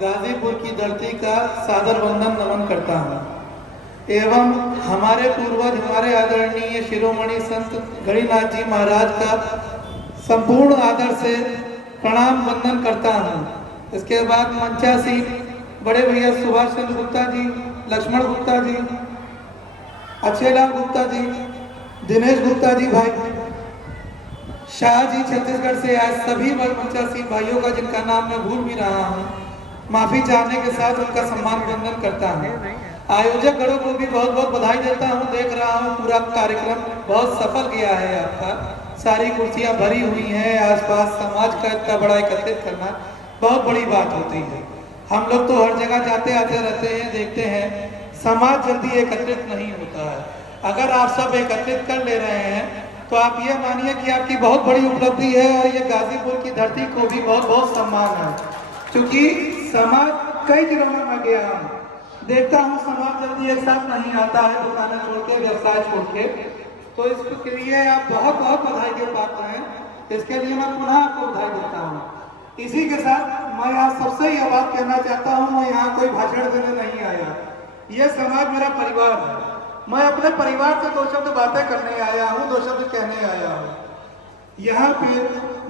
गाजीपुर की धरती का सादर वंदन नमन करता हूँ एवं हमारे पूर्वज हमारे आदरणीय शिरोमणि संत गणिनाथ जी महाराज का संपूर्ण आदर से प्रणाम वंदन करता हूँ। इसके बाद मंचासीन बड़े भैया सुभाष चंद्र गुप्ता जी, लक्ष्मण गुप्ता जी, अक्षयलाल गुप्ता जी, दिनेश गुप्ता जी भाई, शाह जी छत्तीसगढ़ से आज सभी मंचासीन भाइयों का जिनका नाम मैं भूल भी रहा हूँ, माफी चाहने के साथ उनका सम्मान वंदन करता हूँ। आयोजक गणों को भी बहुत बहुत बधाई देता हूँ। देख रहा हूँ पूरा कार्यक्रम बहुत सफल गया है आपका, सारी कुर्सियाँ भरी हुई हैं। आसपास समाज का इतना बड़ा एकत्रित करना बहुत बड़ी बात होती है। हम लोग तो हर जगह जाते आते रहते हैं, देखते हैं, समाज जल्दी एकत्रित नहीं होता है। अगर आप सब एकत्रित कर ले रहे हैं तो आप ये मानिए कि आपकी बहुत बड़ी उपलब्धि है और ये गाजीपुर की धरती को भी बहुत बहुत सम्मान है। क्योंकि समाज कई जिलों में मैं गया हूँ, देखता हूँ समाज जल्दी एक साथ नहीं आता है, दुकानें छोड़ के, व्यवसाय छोड़ के। तो इसके लिए आप बहुत बहुत बधाई के पात्र हैं। इसके लिए मैं पुनः आपको बधाई देता हूँ। इसी के साथ मैं आज सबसे यह बात कहना चाहता हूँ, मैं यहाँ कोई भाषण देने नहीं आया। ये समाज मेरा परिवार है। मैं अपने परिवार से दो शब्द बातें करने आया हूँ, दो शब्द कहने आया हूँ। यहाँ पे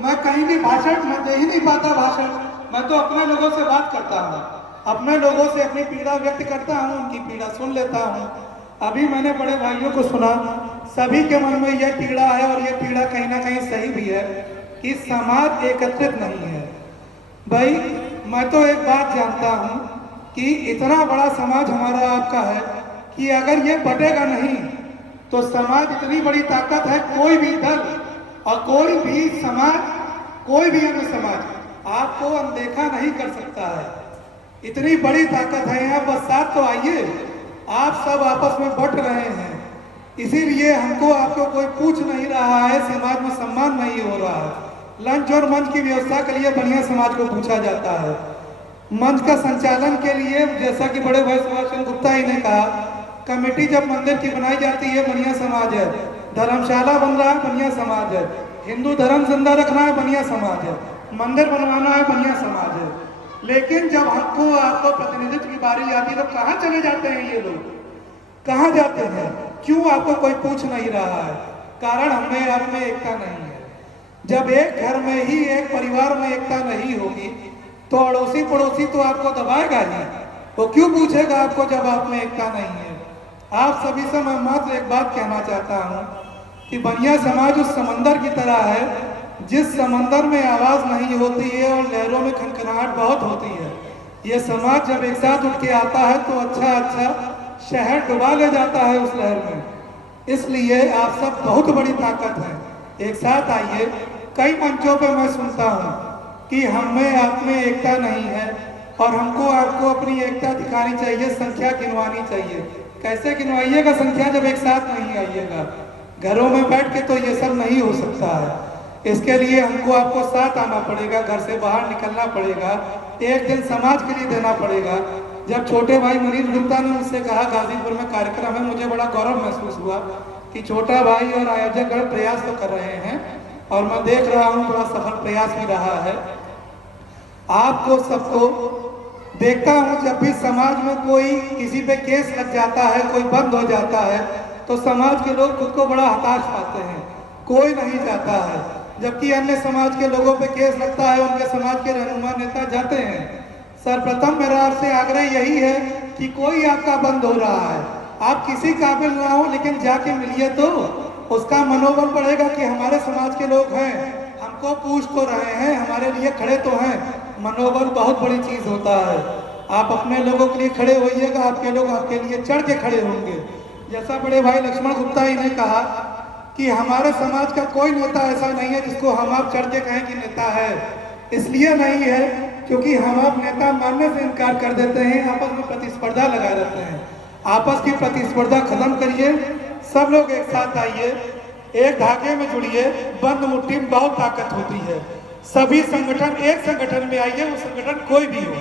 मैं कहीं भी भाषण मैं दे ही नहीं पाता भाषण। मैं तो अपने लोगों से बात करता हूँ, अपने लोगों से अपनी पीड़ा व्यक्त करता हूँ, उनकी पीड़ा सुन लेता हूँ। अभी मैंने बड़े भाइयों को सुना, सभी के मन में यह पीड़ा है और यह पीड़ा कहीं ना कहीं सही भी है कि समाज एकत्रित नहीं है। भाई मैं तो एक बात जानता हूँ कि इतना बड़ा समाज हमारा आपका है कि अगर ये बटेगा नहीं तो समाज इतनी बड़ी ताकत है, कोई भी दल और कोई भी समाज, कोई भी अन्य समाज आपको अनदेखा नहीं कर सकता है। इतनी बड़ी ताकत है यहाँ। बस साथ तो आइए, आप सब आपस में बट रहे हैं, इसीलिए हमको आपको कोई पूछ नहीं रहा है, समाज में सम्मान नहीं हो रहा है। लंच और मंच की व्यवस्था के लिए बढ़िया समाज को पूछा जाता है। मंच का संचालन के लिए जैसा कि बड़े भाई सुभाष चंद्र गुप्ता ही ने कहा, कमेटी जब मंदिर की बनाई जाती है बढ़िया समाज है, धर्मशाला बन रहा है बढ़िया समाज है, हिंदू धर्म जिंदा रखना है बढ़िया समाज है, मंदिर बनवाना है बढ़िया समाज है। लेकिन जब हमको आपको प्रतिनिधित्व की बारी आती है तो कहाँ चले जाते हैं ये लोग, कहाँ जाते हैं? क्यों आपको कोई पूछ नहीं रहा है? कारण हमें आप में एकता नहीं है। जब एक घर में ही, एक परिवार में एकता नहीं होगी तो अड़ोसी पड़ोसी तो आपको दबाएगा ही। वो क्यों पूछेगा आपको जब आप में एकता नहीं है? आप सभी से मैं मात्र एक बात कहना चाहता हूँ कि बढ़िया समाज उस समंदर की तरह है जिस समंदर में आवाज नहीं होती है और लहरों में खनखनाहट बहुत होती है। ये समाज जब एक साथ उठ के आता है तो अच्छा अच्छा शहर डुबा ले जाता है उस लहर में। इसलिए आप सब बहुत बड़ी ताकत है, एक साथ आइए। कई मंचों पे मैं सुनता हूँ कि हम में आप में एकता नहीं है और हमको आपको अपनी एकता दिखानी चाहिए, संख्या गिनवानी चाहिए। कैसे गिनवाइएगा संख्या जब एक साथ नहीं आइएगा? घरों में बैठ के तो ये सब नहीं हो सकता है। इसके लिए हमको आपको साथ आना पड़ेगा, घर से बाहर निकलना पड़ेगा, एक दिन समाज के लिए देना पड़ेगा। जब छोटे भाई मनीष गुप्ता ने मुझसे कहा गाजीपुर में कार्यक्रम है, मुझे बड़ा गौरव महसूस हुआ कि छोटा भाई और आयोजक गण प्रयास तो कर रहे हैं और मैं देख रहा हूँ बड़ा सफल प्रयास भी रहा है। आपको सबको देखता हूँ, जब भी समाज में कोई किसी पे केस लग जाता है, कोई बंद हो जाता है तो समाज के लोग खुद को बड़ा हताश पाते हैं, कोई नहीं जाता है। जबकि अन्य समाज के लोगों पे केस लगता है, उनके समाज के रहनुमा नेता जाते हैं। सर्वप्रथम मेरा आपसे आग्रह यही है कि कोई आपका बंद हो रहा है, आप किसी काबिल ना हो लेकिन जाके मिलिए तो उसका मनोबल बढ़ेगा कि हमारे समाज के लोग हैं, हमको पूछ तो रहे हैं, हमारे लिए खड़े तो हैं। मनोबल बहुत बड़ी चीज होता है। आप अपने लोगों के लिए खड़े होइएगा, आपके लोग आपके लिए चढ़ के खड़े होंगे। जैसा बड़े भाई लक्ष्मण गुप्ता जी ने कहा कि हमारे समाज का कोई नेता ऐसा नहीं है जिसको हम आप चढ़ के कहें कि नेता है। इसलिए नहीं है क्योंकि हम आप नेता मानने से इनकार कर देते हैं, आपस में प्रतिस्पर्धा लगा देते हैं। आपस की प्रतिस्पर्धा खत्म करिए, सब लोग एक साथ आइए, एक धागे में जुड़िए। बंद मुट्ठी में बहुत ताकत होती है। सभी संगठन एक संगठन में आइए, वो संगठन कोई भी हो।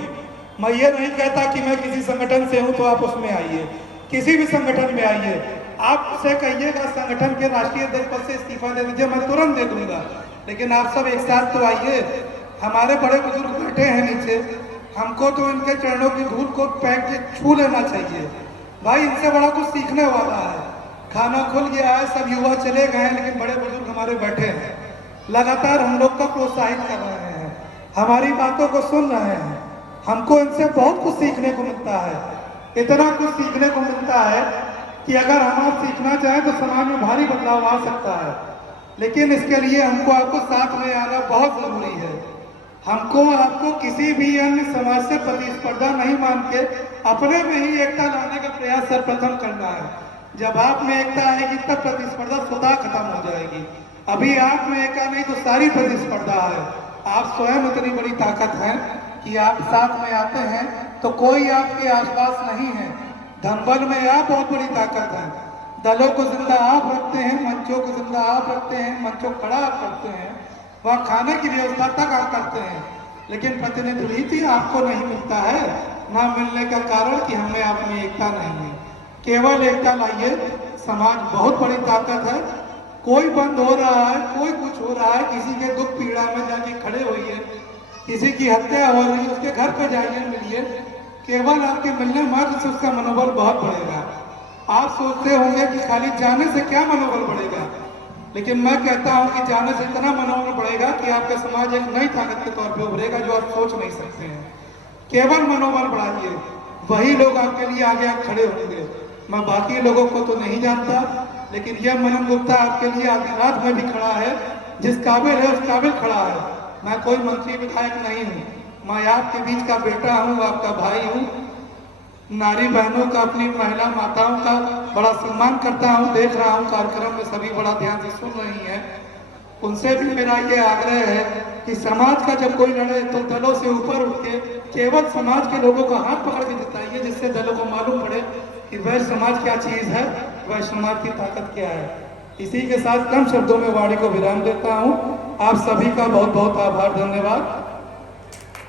मैं ये नहीं कहता कि मैं किसी संगठन से हूं तो आप उसमें आइए, किसी भी संगठन में आइए। आपसे कहिएगा संगठन के राष्ट्रीय अध्यक्ष पद से इस्तीफा दे दीजिए, मैं तुरंत दे दूंगा। लेकिन आप सब एक साथ तो आइए। हमारे बड़े बुजुर्ग बैठे हैं नीचे, हमको तो इनके चरणों की धूल को पैर के छू लेना चाहिए। भाई इनसे बड़ा कुछ सीखने वाला है। खाना खुल गया है, सब युवा चले गए हैं, लेकिन बड़े बुजुर्ग हमारे बैठे हैं, लगातार हम लोग को प्रोत्साहित कर रहे हैं, हमारी बातों को सुन रहे हैं। हमको इनसे बहुत कुछ सीखने को मिलता है, इतना कुछ सीखने को मिलता है कि अगर हम आप सीखना चाहें तो समाज में भारी बदलाव आ सकता है। लेकिन इसके लिए हमको आपको साथ में आना बहुत जरूरी है। हमको आपको किसी भी अन्य समाज से प्रतिस्पर्धा नहीं मान के अपने में ही एकता लाने का प्रयास सर्वप्रथम करना है। जब आप में एकता आएगी तब प्रतिस्पर्धा स्वतः खत्म हो जाएगी। अभी आप में एकता नहीं तो सारी प्रतिस्पर्धा है। आप स्वयं इतनी बड़ी ताकत हैं कि आप साथ में आते हैं तो कोई आपके आसपास नहीं है। धनबल में आप बहुत बड़ी ताकत है। दलों को जिंदा आप रखते हैं, मंचों को जिंदा आप रखते हैं, मंचों खड़ा आप करते हैं, वहाँ खाने की व्यवस्था तक आप करते हैं। लेकिन प्रतिनिधित्व आपको नहीं मिलता है, ना मिलने का कारण कि हमें आप में एकता नहीं है। केवल एकता लाइए, समाज बहुत बड़ी ताकत है। कोई बंद हो रहा है, कोई कुछ हो रहा है, किसी के दुख पीड़ा में जाके खड़े होइए, किसी की हत्या हो रही है उसके घर पर जाइए, मिलिए। केवल आपके मिलने मात्र से उसका मनोबल बहुत बढ़ेगा। आप सोचते होंगे कि खाली जाने से क्या मनोबल बढ़ेगा, लेकिन मैं कहता हूं कि जाने से इतना मनोबल बढ़ेगा कि आपका समाज एक नई ताकत के तौर पे उभरेगा जो आप सोच नहीं सकते हैं। केवल मनोबल बढ़ाइए, वही लोग आपके लिए आगे खड़े होंगे। मैं बाकी लोगों को तो नहीं जानता, लेकिन यह मनन गुप्ता आपके लिए आधी रात में भी खड़ा है। जिस काबिल है उस काबिल खड़ा है। मैं कोई मंत्री विधायक नहीं हूँ, मैं आपके बीच का बेटा हूँ, आपका भाई हूँ। नारी बहनों का, अपनी महिला माताओं का बड़ा सम्मान करता हूँ। देख रहा हूँ कार्यक्रम में सभी बड़ा ध्यान से सुन रही हैं। उनसे भी मेरा ये आग्रह है कि समाज का जब कोई लड़े तो दलों से ऊपर उठ के केवल समाज के लोगों का हाथ पकड़ के जिताइए, जिससे दलों को मालूम पड़े कि वह समाज क्या चीज है, वह समाज की ताकत क्या है। इसी के साथ कम शब्दों में वाणी को विराम देता हूँ। आप सभी का बहुत बहुत आभार, धन्यवाद।